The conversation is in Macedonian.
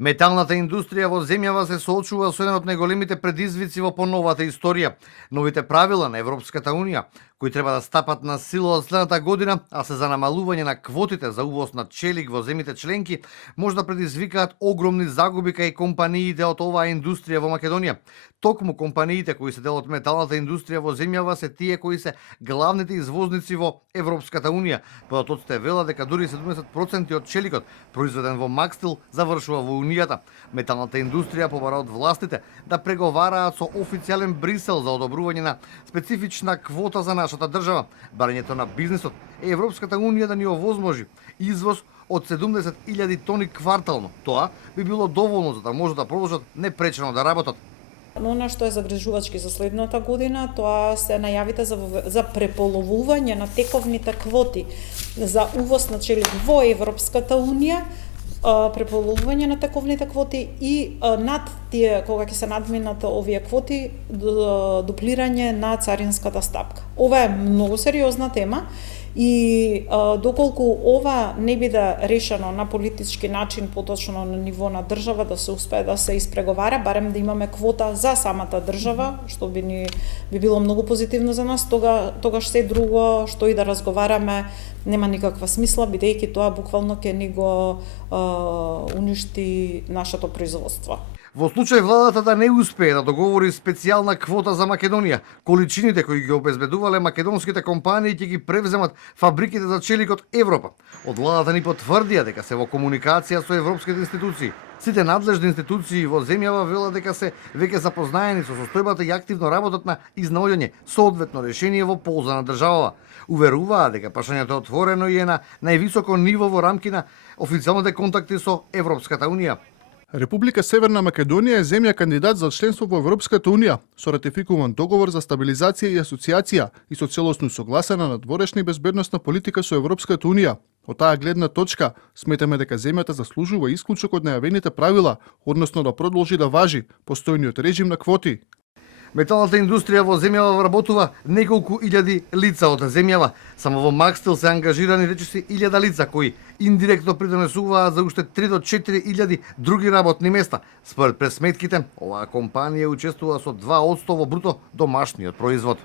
Металната индустрија во земјава се соочува со еден од најголемите предизвици во поновата историја. Новите правила на Европската Унија, кои треба да стапат на сила од следната година, а се за намалување на квотите за увоз на челик во земјите членки, може да предизвикаат огромни загуби кај компаниите од оваа индустрија во Македонија. Токму компаниите кои се дел од металната индустрија во земјава се тие кои се главните извозници во Европската Унија. Податоците велат дека дури 70% од челикот произведен во Макстил завршува во Унијата. Металната индустрија побара од властите да преговараат со официјален Брисел за одобрување на специфична квота за нашата држава. Барањето на бизнисот е Европската Унија да ни овозможи извоз од 70.000 тони квартално. Тоа би било доволно за да може да продолжат непречено да работат. Но она што е загрижувачки за следната година, тоа се најавите за преполовување на тековните квоти за увоз на челик во Европската Унија, преполовување на тековните квоти и над тие, кога ќе се надминат овие квоти, дуплирање на царинската стапка. Ова е многу сериозна тема и доколку ова не биде решено на политички начин, поточно на ниво на држава, да се успее да се испреговара, барем да имаме квота за самата држава, што би било многу позитивно за нас, тогаш се друго што и да разговараме нема никаква смисла, бидејќи тоа буквално ќе ни го уништи нашето производство. Во случај владата да не успее да договори специјална квота за Македонија, количините кои ги обезбедувале македонските компании ќе ги превземат фабриките за челик од Европа. Од владата ни потврдија дека се во комуникација со европските институции. Сите надлежни институции во земјава велат дека се веќе запознаени со состојбата и активно работат на изнаоѓање соодветно решение во полза на државава. Уверуваат дека прашањето е отворено и е на највисоко ниво во рамки на официјалните контакти со Европската Унија. Република Северна Македонија е земја кандидат за членство во Европската Унија, со ратификуван договор за стабилизација и асоциација и со целосно согласена надворешна и безбедносна политика со Европската Унија. Од таа гледна точка, сметаме дека земјата заслужува исклучок од најавените правила, односно да продолжи да важи постојниот режим на квоти. Металната индустрија во земјава вработува неколку илјади лица од земјава. Само во Макстил се ангажирани речиси 1000 лица кои индиректно придонесуваат за уште 3 до 4 илјади други работни места. Според пресметките, оваа компанија учествува со 2% во бруто домашниот производ.